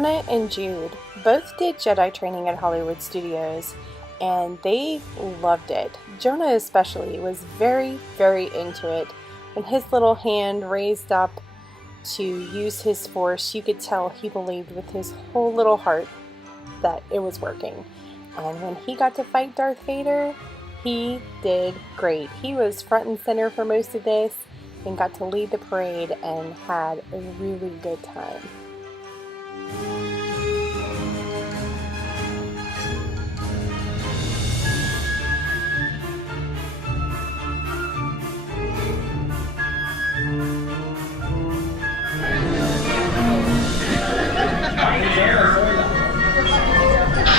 Jonah and Jude both did Jedi training at Hollywood Studios, and they loved it. Jonah especially was very, very into it. When his little hand raised up to use his force, you could tell he believed with his whole little heart that it was working. And when he got to fight Darth Vader, he did great. He was front and center for most of this and got to lead the parade and had a really good time.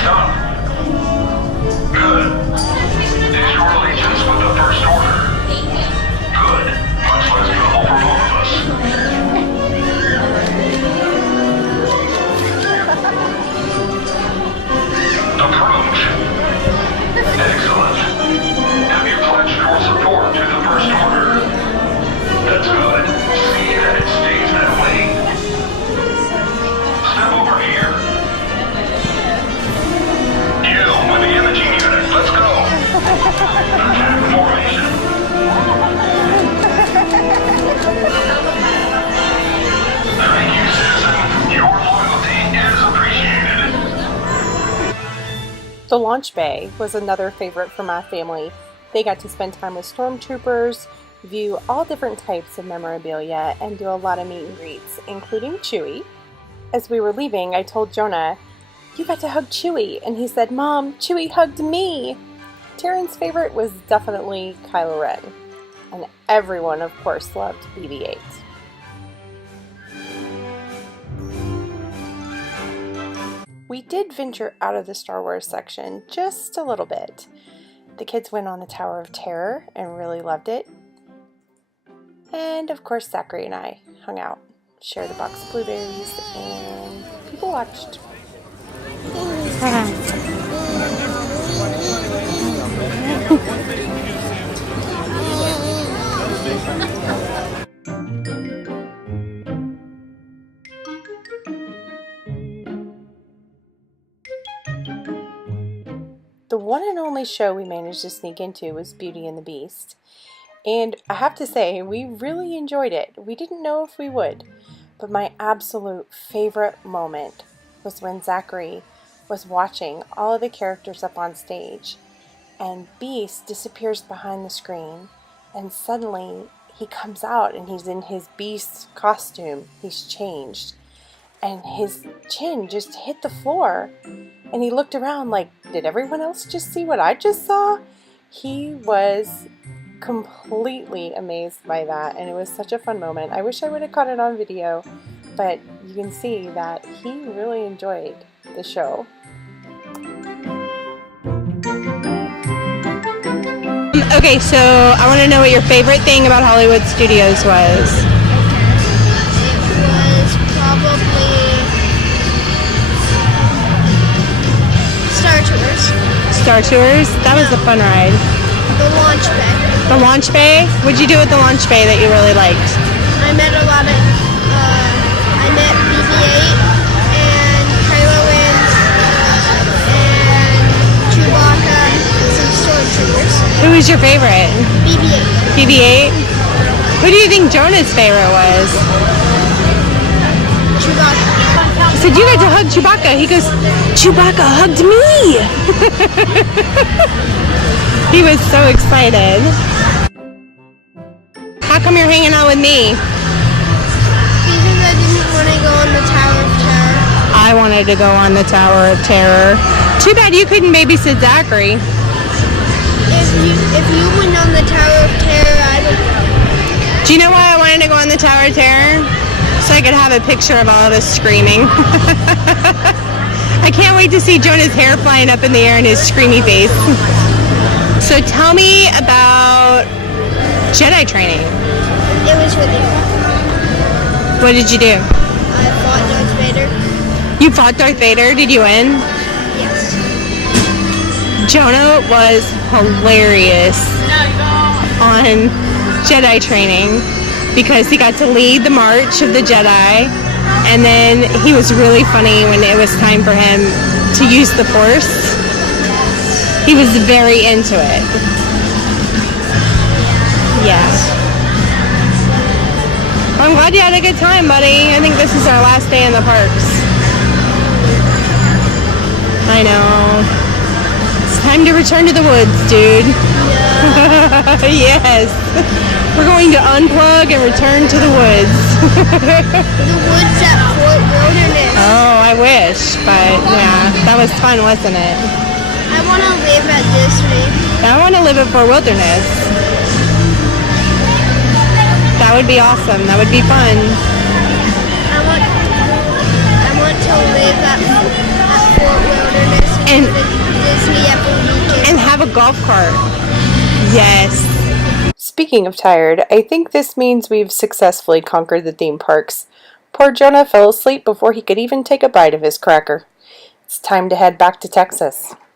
Stop. Good. Is your allegiance with the First Order? Good. Much less trouble for both of us. Approach. Excellent. Have you pledged your support to the First Order? That's good. See that it stays that way. Step over here. You with the imaging unit. Let's go. Attack formation. Thank you, citizen. Your loyalty is appreciated. The launch bay was another favorite for my family. They got to spend time with stormtroopers, view all different types of memorabilia, and do a lot of meet and greets, including Chewie. As we were leaving, I told Jonah, "You got to hug Chewie," and he said, "Mom, Chewie hugged me." Taryn's favorite was definitely Kylo Ren, and everyone, of course, loved BB-8. We did venture out of the Star Wars section just a little bit. The kids went on the Tower of Terror and really loved it. And of course, Zachary and I hung out, shared a box of blueberries, and people watched. The one and only show we managed to sneak into was Beauty and the Beast. And I have to say, we really enjoyed it. We didn't know if we would, but my absolute favorite moment was when Zachary was watching all of the characters up on stage, and Beast disappears behind the screen, and suddenly he comes out and he's in his Beast costume. He's changed, and his chin just hit the floor, and he looked around like, did everyone else just see what I just saw? He was completely amazed by that, and it was such a fun moment. I wish I would have caught it on video, but you can see that he really enjoyed the show. Okay, so I want to know what your favorite thing about Hollywood Studios was. It was probably Star Tours. Star Tours? That was a fun ride. The launch bay. The launch bay? What'd you do at the launch bay that you really liked? I met a lot of, I met BB-8 and Kylo Ren and Chewbacca and some stormtroopers. Who was your favorite? BB-8. BB-8? Who do you think Jonah's favorite was? Chewbacca. I said, you got to hug Chewbacca. He goes, Chewbacca hugged me. He was so excited. How come you're hanging out with me? Because I didn't want to go on the Tower of Terror. I wanted to go on the Tower of Terror. Too bad you couldn't babysit Zachary. If you went on the Tower of Terror, I would. Do you know why I wanted to go on the Tower of Terror? So I could have a picture of all of us screaming. I can't wait to see Jonah's hair flying up in the air and his screamy face. So tell me about Jedi training. It was really fun. What did you do? I fought Darth Vader. You fought Darth Vader? Did you win? Yes. Jonah was hilarious on Jedi training because he got to lead the march of the Jedi And then he was really funny when it was time for him to use the force. He was very into it. Yeah. Well, I'm glad you had a good time, buddy. I think this is our last day in the parks. I know. It's time to return to the woods, dude. Yeah. Yes. We're going to unplug and return to the woods. The woods at Fort Wilderness. Oh, I wish. But yeah, that was fun, wasn't it? I want to live at Disney. I want to live at Fort Wilderness. That would be awesome. That would be fun. I want to live at Fort Wilderness And- the Disney every weekend. And have a golf cart. Yes. Speaking of tired, I think this means we've successfully conquered the theme parks. Poor Jonah fell asleep before he could even take a bite of his cracker. It's time to head back to Texas.